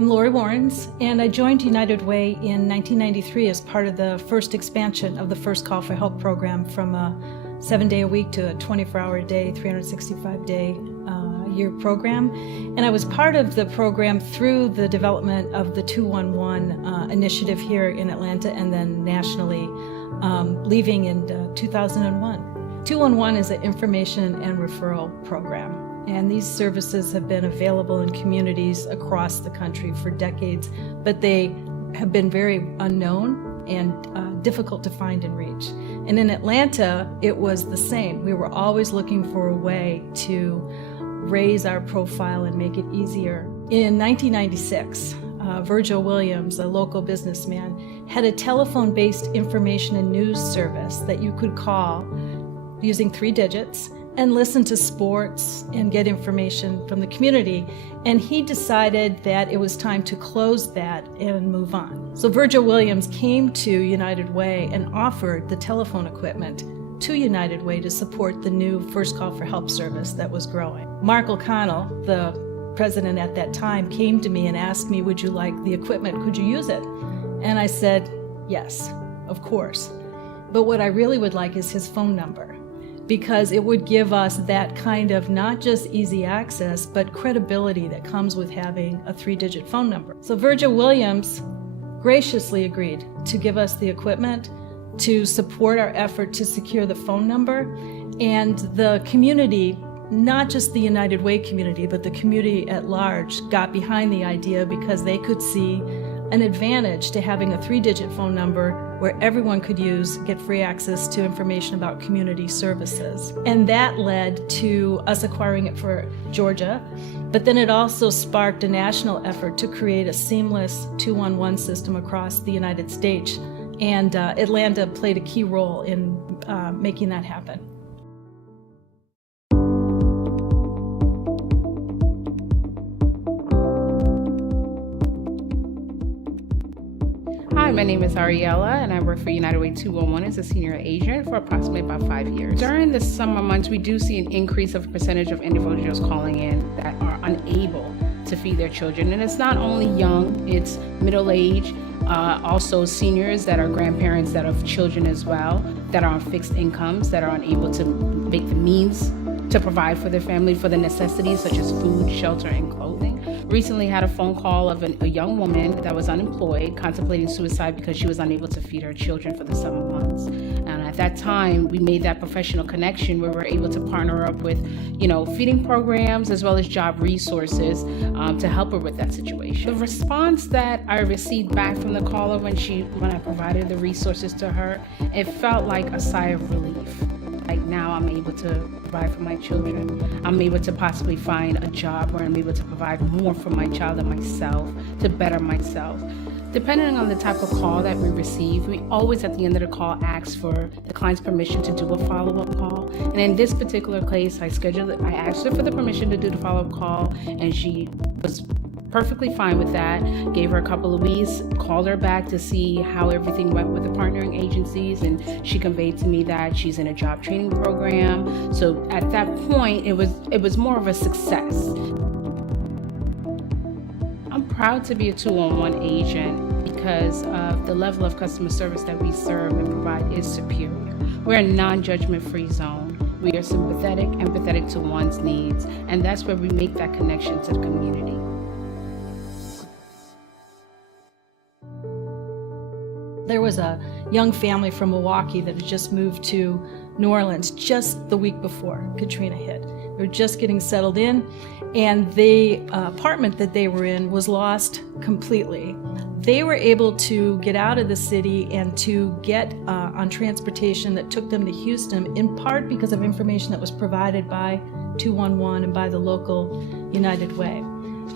I'm Lori Warrens, and I joined United Way in 1993 as part of the first expansion of the First Call for Help program from a 7-day-a-week to a 24-hour-a-day, 365-day-a-year program. And I was part of the program through the development of the 211 initiative here in Atlanta and then nationally, leaving in 2001. 211 is an information and referral program. And these services have been available in communities across the country for decades, but they have been very unknown and difficult to find and reach. And in Atlanta, it was the same. We were always looking for a way to raise our profile and make it easier. In 1996, Virgil Williams, a local businessman, had a telephone-based information and news service that you could call using 3 digits and listen to sports and get information from the community. And he decided that it was time to close that and move on. So Virgil Williams came to United Way and offered the telephone equipment to United Way to support the new First Call for Help service that was growing. Mark O'Connell, the president at that time, came to me and asked me, would you like the equipment? Could you use it? And I said, yes, of course. But what I really would like is his phone number, because it would give us that kind of not just easy access, but credibility that comes with having a 3-digit phone number. So Virgil Williams graciously agreed to give us the equipment to support our effort to secure the phone number. And the community, not just the United Way community, but the community at large, got behind the idea because they could see an advantage to having a 3-digit phone number where everyone could get free access to information about community services. And that led to us acquiring it for Georgia, but then it also sparked a national effort to create a seamless 211 system across the United States. And Atlanta played a key role in making that happen. Hi, my name is Ariella, and I work for United Way 211 as a senior agent for approximately about 5 years. During the summer months, we do see an increase of percentage of individuals calling in that are unable to feed their children. And it's not only young, it's middle age, also seniors that are grandparents that have children as well, that are on fixed incomes, that are unable to make the means to provide for their family for the necessities such as food, shelter, and clothing. Recently had a phone call of a young woman that was unemployed, contemplating suicide because she was unable to feed her children for the summer months. And at that time, we made that professional connection where we're able to partner up with, feeding programs as well as job resources to help her with that situation. The response that I received back from the caller when I provided the resources to her, it felt like a sigh of relief. Like, now I'm able to provide for my children. I'm able to possibly find a job where I'm able to provide more for my child and myself, to better myself. Depending on the type of call that we receive, we always at the end of the call ask for the client's permission to do a follow-up call. And in this particular case, I asked her for the permission to do the follow-up call, and she was perfectly fine with that. Gave her a couple of weeks, called her back to see how everything went with the partnering agencies, and she conveyed to me that she's in a job training program. So at that point, it was more of a success. I'm proud to be a 211 agent because of the level of customer service that we serve and provide is superior. We're a non-judgment free zone. We are sympathetic, empathetic to one's needs, and that's where we make that connection to the community. There was a young family from Milwaukee that had just moved to New Orleans just the week before Katrina hit. They were just getting settled in, and the apartment that they were in was lost completely. They were able to get out of the city and to get on transportation that took them to Houston, in part because of information that was provided by 211 and by the local United Way.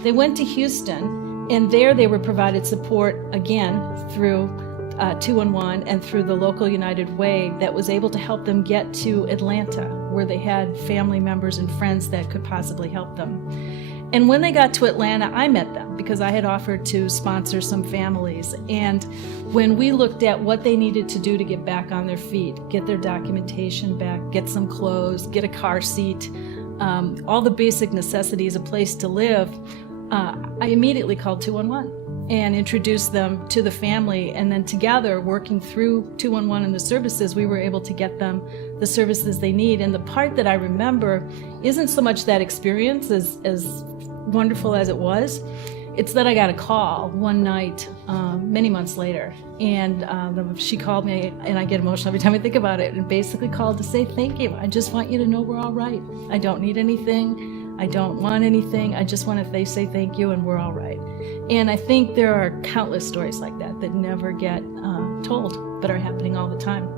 They went to Houston, and there they were provided support again through 211 and through the local United Way that was able to help them get to Atlanta, where they had family members and friends that could possibly help them. And when they got to Atlanta, I met them because I had offered to sponsor some families. And when we looked at what they needed to do to get back on their feet, get their documentation back, get some clothes, get a car seat, all the basic necessities, a place to live, I immediately called 211 and introduced them to the family. And then together, working through 211 and the services, we were able to get them the services they need. And the part that I remember isn't so much that experience, as wonderful as it was. It's that I got a call one night, many months later, and she called me, and I get emotional every time I think about it, and basically called to say thank you. I just want you to know we're all right. I don't need anything. I don't want anything. I just want if they say thank you and we're all right. And I think there are countless stories like that that never get told, but are happening all the time.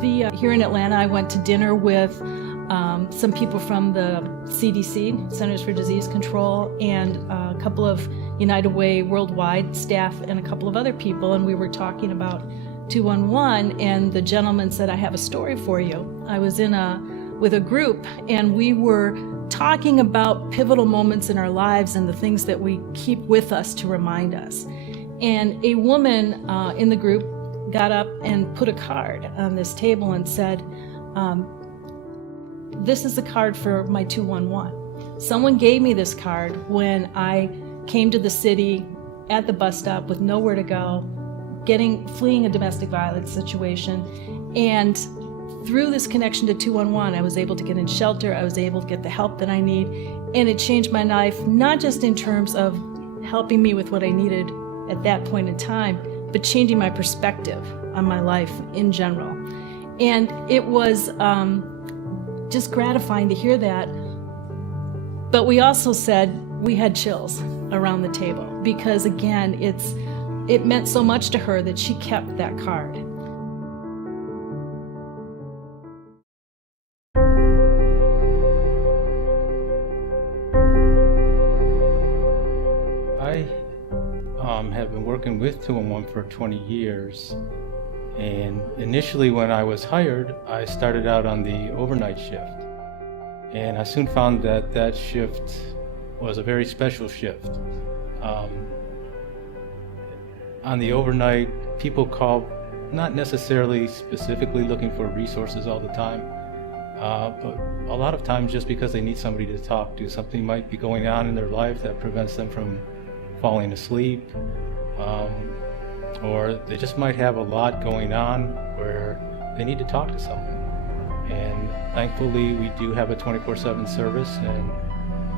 Here in Atlanta, I went to dinner with some people from the CDC, Centers for Disease Control, and a couple of United Way Worldwide staff and a couple of other people, and we were talking about 211, and the gentleman said, I have a story for you. I was with a group, and we were talking about pivotal moments in our lives and the things that we keep with us to remind us. And a woman in the group got up and put a card on this table and said, this is the card for my 211. Someone gave me this card when I came to the city at the bus stop with nowhere to go, fleeing a domestic violence situation. And through this connection to 211, I was able to get in shelter. I was able to get the help that I need. And it changed my life, not just in terms of helping me with what I needed at that point in time, but changing my perspective on my life in general. And it was just gratifying to hear that. But we also said we had chills around the table because, again, it meant so much to her that she kept that card. I have been working with 211 for 20 years. And initially when I was hired, I started out on the overnight shift. And I soon found that that shift was a very special shift. On the overnight, people call not necessarily specifically looking for resources all the time, but a lot of times just because they need somebody to talk to. Something might be going on in their life that prevents them from falling asleep, or they just might have a lot going on where they need to talk to someone. And thankfully we do have a 24/7 service, and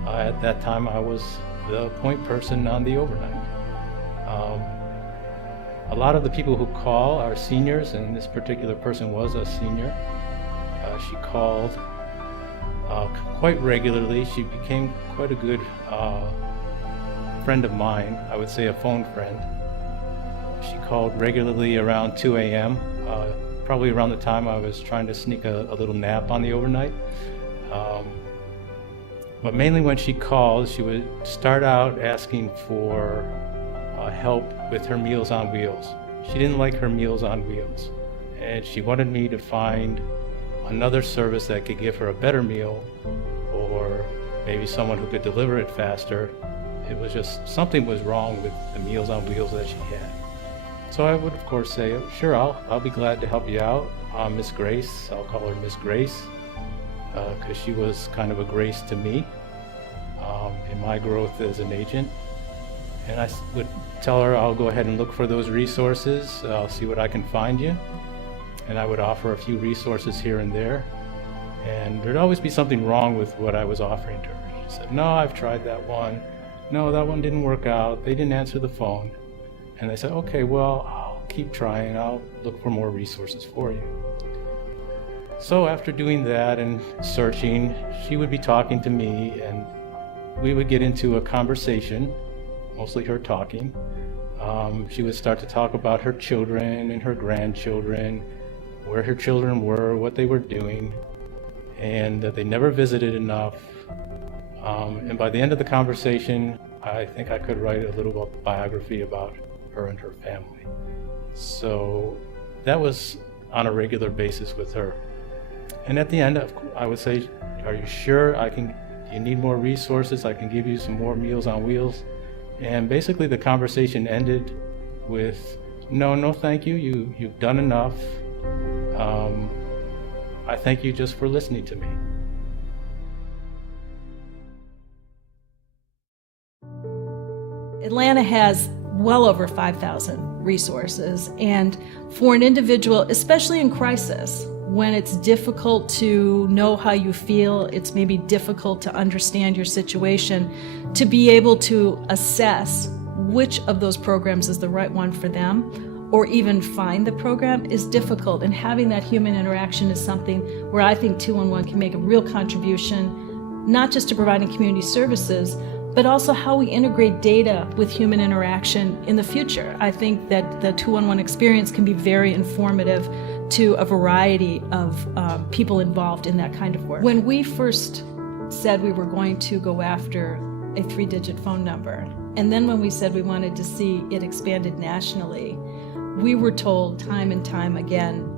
at that time I was the point person on the overnight. A lot of the people who call are seniors, and this particular person was a senior. She called quite regularly. She became quite a good friend of mine, I would say a phone friend. She called regularly around 2 a.m., probably around the time I was trying to sneak a little nap on the overnight. But mainly when she called, she would start out asking for help with her Meals on Wheels. She didn't like her Meals on Wheels, and she wanted me to find another service that could give her a better meal, or maybe someone who could deliver it faster. It was just something was wrong with the Meals on Wheels that she had. So I would of course say, sure, I'll be glad to help you out. Miss Grace, I'll call her Miss Grace, because she was kind of a grace to me in my growth as an agent. And I would tell her I'll go ahead and look for those resources. I'll see what I can find you. And I would offer a few resources here and there. And there'd always be something wrong with what I was offering to her. She said, no, I've tried that one. No, that one didn't work out. They didn't answer the phone. And I said, okay, well, I'll keep trying. I'll look for more resources for you. So after doing that and searching, she would be talking to me, and we would get into a conversation, mostly her talking. She would start to talk about her children and her grandchildren, where her children were, what they were doing, and that they never visited enough. And by the end of the conversation, I think I could write a little biography about her and her family. So that was on a regular basis with her. And at the end, I would say, are you sure you need more resources? I can give you some more Meals on Wheels. And basically the conversation ended with, no, thank you. You've done enough. I thank you just for listening to me. Atlanta has well over 5,000 resources, and for an individual, especially in crisis, when it's difficult to know how you feel, it's maybe difficult to understand your situation, to be able to assess which of those programs is the right one for them, or even find the program, is difficult. And having that human interaction is something where I think 211 can make a real contribution, not just to providing community services, but also how we integrate data with human interaction in the future. I think that the 211 experience can be very informative to a variety of people involved in that kind of work. When we first said we were going to go after a 3-digit phone number, and then when we said we wanted to see it expanded nationally, we were told time and time again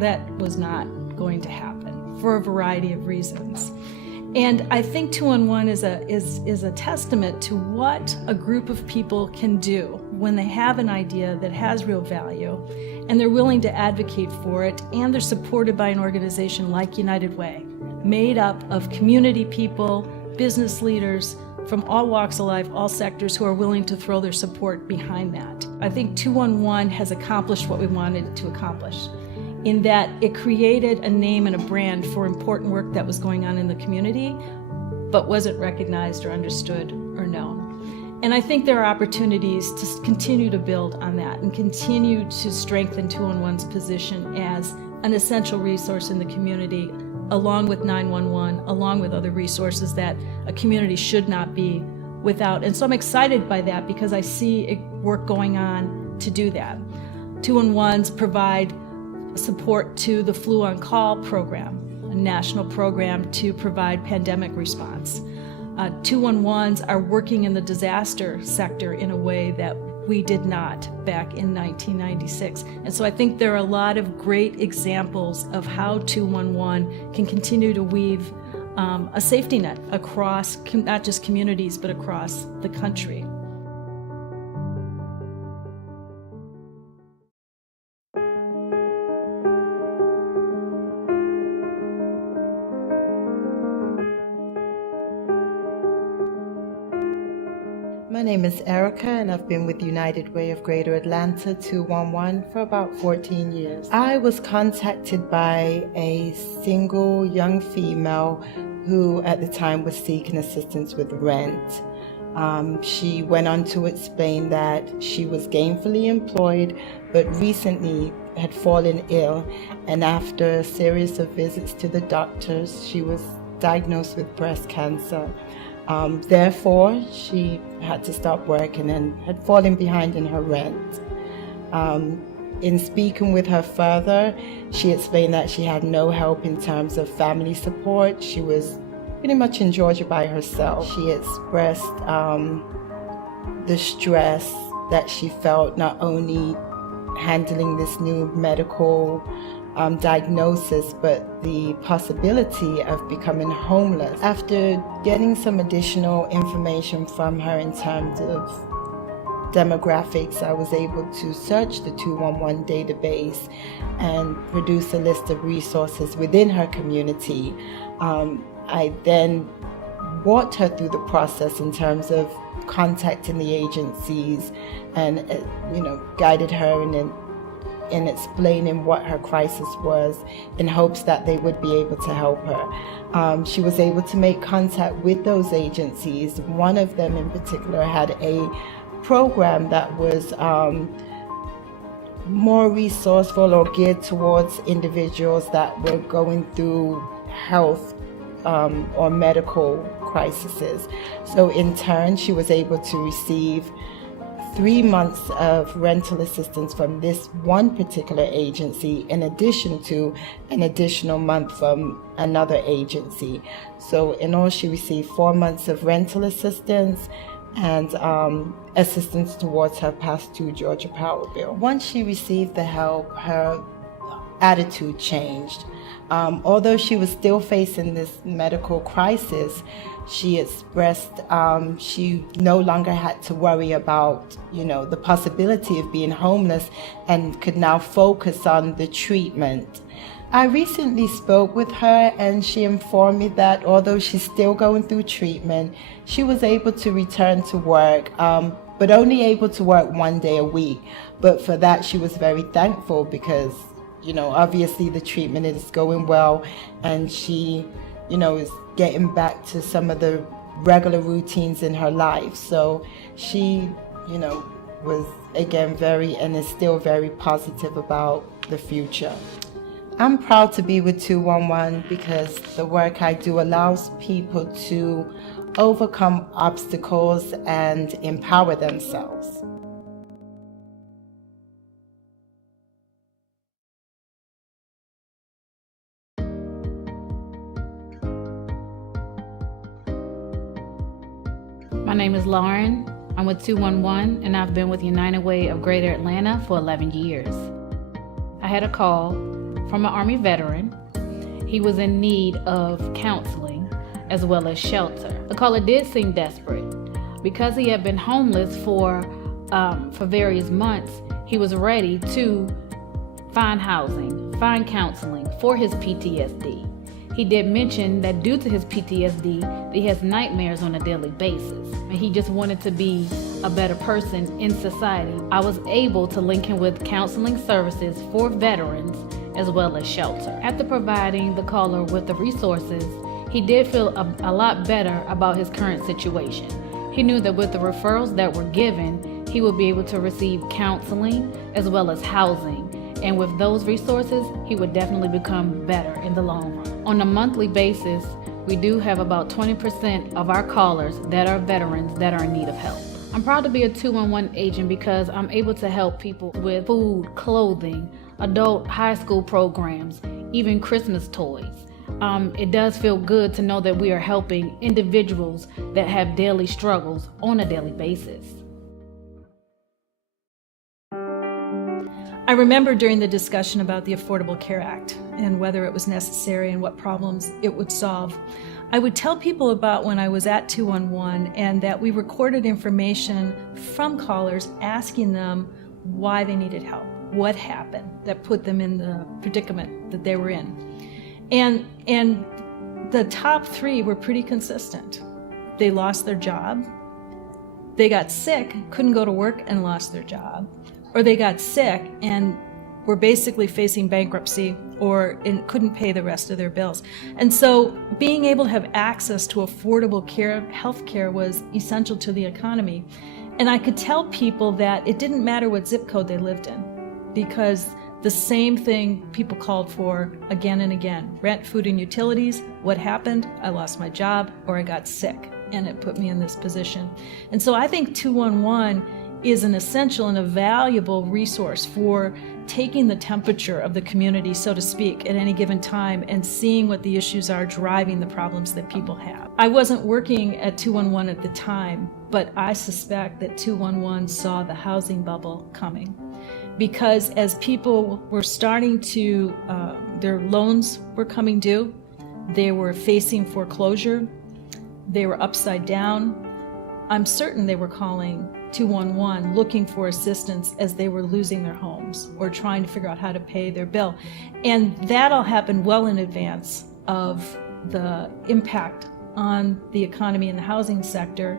that was not going to happen for a variety of reasons. And I think 211 is a testament to what a group of people can do when they have an idea that has real value, and they're willing to advocate for it, and they're supported by an organization like United Way, made up of community people, business leaders from all walks of life, all sectors, who are willing to throw their support behind that. I think 211 has accomplished what we wanted it to accomplish, in that it created a name and a brand for important work that was going on in the community, but wasn't recognized or understood or known. And I think there are opportunities to continue to build on that and continue to strengthen 211's position as an essential resource in the community, along with 911, along with other resources that a community should not be without. And so I'm excited by that, because I see work going on to do that. 211s provide support to the Flu on Call program, a national program to provide pandemic response. 211s are working in the disaster sector in a way that we did not back in 1996. And so I think there are a lot of great examples of how 211 can continue to weave a safety net across not just communities, but across the country. My name is Erica, and I've been with United Way of Greater Atlanta 211 for about 14 years. I was contacted by a single young female who at the time was seeking assistance with rent. She went on to explain that she was gainfully employed, but recently had fallen ill, and after a series of visits to the doctors, she was diagnosed with breast cancer. Therefore, she had to stop working and had fallen behind in her rent. In speaking with her further, she explained that she had no help in terms of family support. She was pretty much in Georgia by herself. She expressed the stress that she felt not only handling this new medical diagnosis, but the possibility of becoming homeless. After getting some additional information from her in terms of demographics, I was able to search the 211 database and produce a list of resources within her community. I then walked her through the process in terms of contacting the agencies and guided her in explaining what her crisis was, in hopes that they would be able to help her. She was able to make contact with those agencies. One of them in particular had a program that was more resourceful or geared towards individuals that were going through health or medical crises. So in turn, she was able to receive 3 months of rental assistance from this one particular agency, in addition to an additional month from another agency. So in all, she received 4 months of rental assistance and assistance towards her past due Georgia Power bill. Once she received the help, her attitude changed. Although she was still facing this medical crisis, she expressed she no longer had to worry about, the possibility of being homeless, and could now focus on the treatment. I recently spoke with her, and she informed me that although she's still going through treatment, she was able to return to work, but only able to work 1 day a week. But for that, she was very thankful because, obviously the treatment is going well, and she, is getting back to some of the regular routines in her life. So she, was again and is still very positive about the future. I'm proud to be with 211 because the work I do allows people to overcome obstacles and empower themselves. My name is Lauren. I'm with 211, and I've been with United Way of Greater Atlanta for 11 years. I had a call from an Army veteran. He was in need of counseling as well as shelter. The caller did seem desperate. Because he had been homeless for various months, he was ready to find housing, find counseling for his PTSD. He did mention that due to his PTSD, he has nightmares on a daily basis, and he just wanted to be a better person in society. I was able to link him with counseling services for veterans as well as shelter. After providing the caller with the resources, he did feel a lot better about his current situation. He knew that with the referrals that were given, he would be able to receive counseling as well as housing. And with those resources, he would definitely become better in the long run. On a monthly basis, we do have about 20% of our callers that are veterans that are in need of help. I'm proud to be a 211 agent because I'm able to help people with food, clothing, adult high school programs, even Christmas toys. It does feel good to know that we are helping individuals that have daily struggles on a daily basis. I remember during the discussion about the Affordable Care Act and whether it was necessary and what problems it would solve, I would tell people about when I was at 211 and that we recorded information from callers asking them why they needed help, what happened that put them in the predicament that they were in. And the top three were pretty consistent. They lost their job, they got sick, couldn't go to work and lost their job, or they got sick and were basically facing bankruptcy or couldn't pay the rest of their bills. And so being able to have access to affordable care, health care, was essential to the economy. And I could tell people that it didn't matter what zip code they lived in, because the same thing people called for again and again: rent, food, and utilities. What happened? I lost my job or I got sick, and it put me in this position. And so I think 211 is an essential and a valuable resource for taking the temperature of the community, so to speak, at any given time and seeing what the issues are driving the problems that people have. I wasn't working at 211 at the time, but I suspect that 211 saw the housing bubble coming, because as people were starting to, their loans were coming due, they were facing foreclosure, they were upside down. I'm certain they were calling 211 looking for assistance as they were losing their homes or trying to figure out how to pay their bill. And that all happened well in advance of the impact on the economy and the housing sector,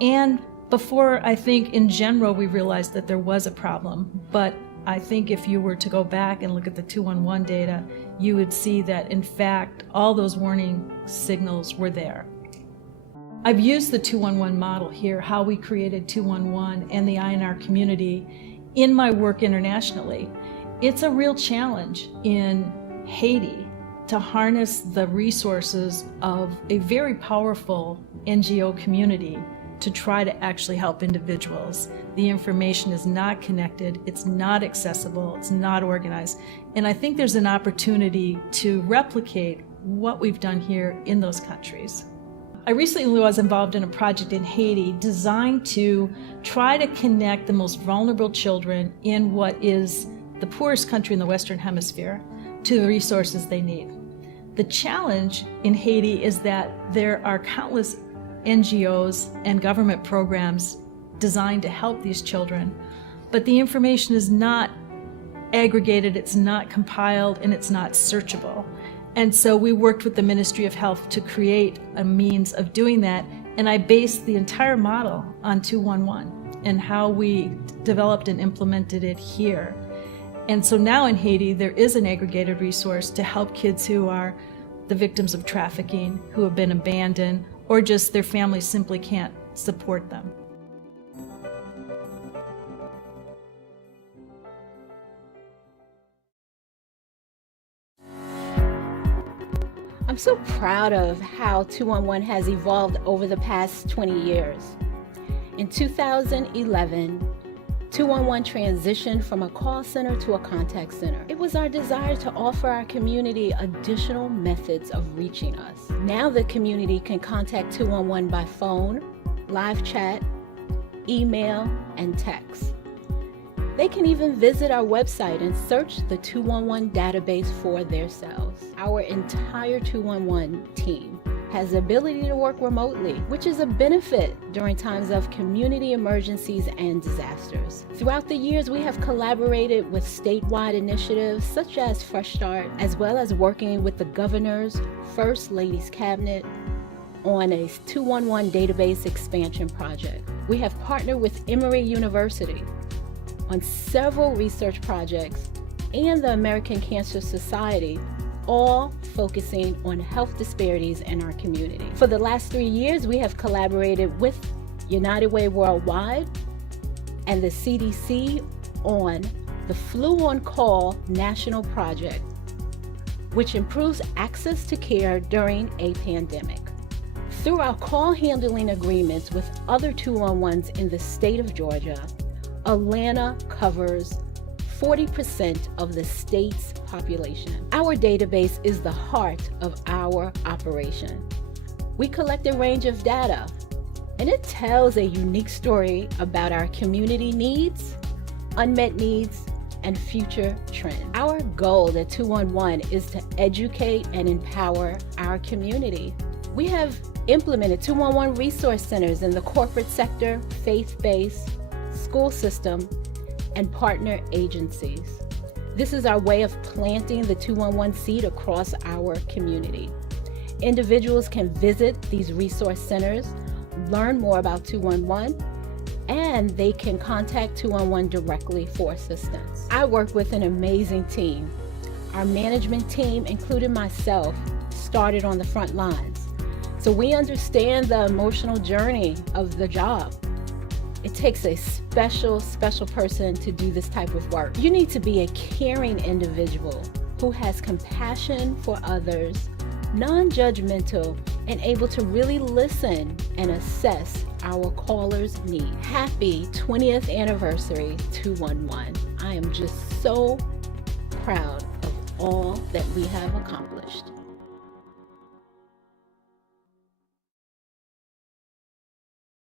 and before, I think, in general, we realized that there was a problem. But I think if you were to go back and look at the 211 data, you would see that, in fact, all those warning signals were there. I've used the 211 model here, how we created 211 and the INR community, in my work internationally. It's a real challenge in Haiti to harness the resources of a very powerful NGO community to try to actually help individuals. The information is not connected, it's not accessible, it's not organized. And I think there's an opportunity to replicate what we've done here in those countries. I recently was involved in a project in Haiti designed to try to connect the most vulnerable children in what is the poorest country in the Western Hemisphere to the resources they need. The challenge in Haiti is that there are countless NGOs and government programs designed to help these children, but the information is not aggregated, it's not compiled, and it's not searchable. And so we worked with the Ministry of Health to create a means of doing that, and I based the entire model on 211. and how we developed and implemented it here. And so now in Haiti, there is an aggregated resource to help kids who are the victims of trafficking, who have been abandoned, or just their families simply can't support them. I'm so proud of how 211 has evolved over the past 20 years. In 2011, 211 transitioned from a call center to a contact center. It was our desire to offer our community additional methods of reaching us. Now the community can contact 211 by phone, live chat, email, and text. They can even visit our website and search the 211 database for themselves. Our entire 211 team has the ability to work remotely, which is a benefit during times of community emergencies and disasters. Throughout the years, we have collaborated with statewide initiatives such as Fresh Start, as well as working with the governor's First Ladies Cabinet on a 211 database expansion project. We have partnered with Emory University on several research projects and the American Cancer Society, all focusing on health disparities in our community. For the last 3 years, we have collaborated with United Way Worldwide and the CDC on the Flu on Call National Project, which improves access to care during a pandemic. Through our call handling agreements with other 211s in the state of Georgia, Atlanta covers 40% of the state's population. Our database is the heart of our operation. We collect a range of data, and it tells a unique story about our community needs, unmet needs, and future trends. Our goal at 211 is to educate and empower our community. We have implemented 211 resource centers in the corporate sector, faith-based, school system, and partner agencies. This is our way of planting the 211 seed across our community. Individuals can visit these resource centers, learn more about 211, and they can contact 211 directly for assistance. I work with an amazing team. Our management team, including myself, started on the front lines. So we understand the emotional journey of the job. It takes a special person to do this type of work. You need to be a caring individual who has compassion for others, non-judgmental, and able to really listen and assess our callers' needs. Happy 20th anniversary 211. I am just so proud of all that we have accomplished.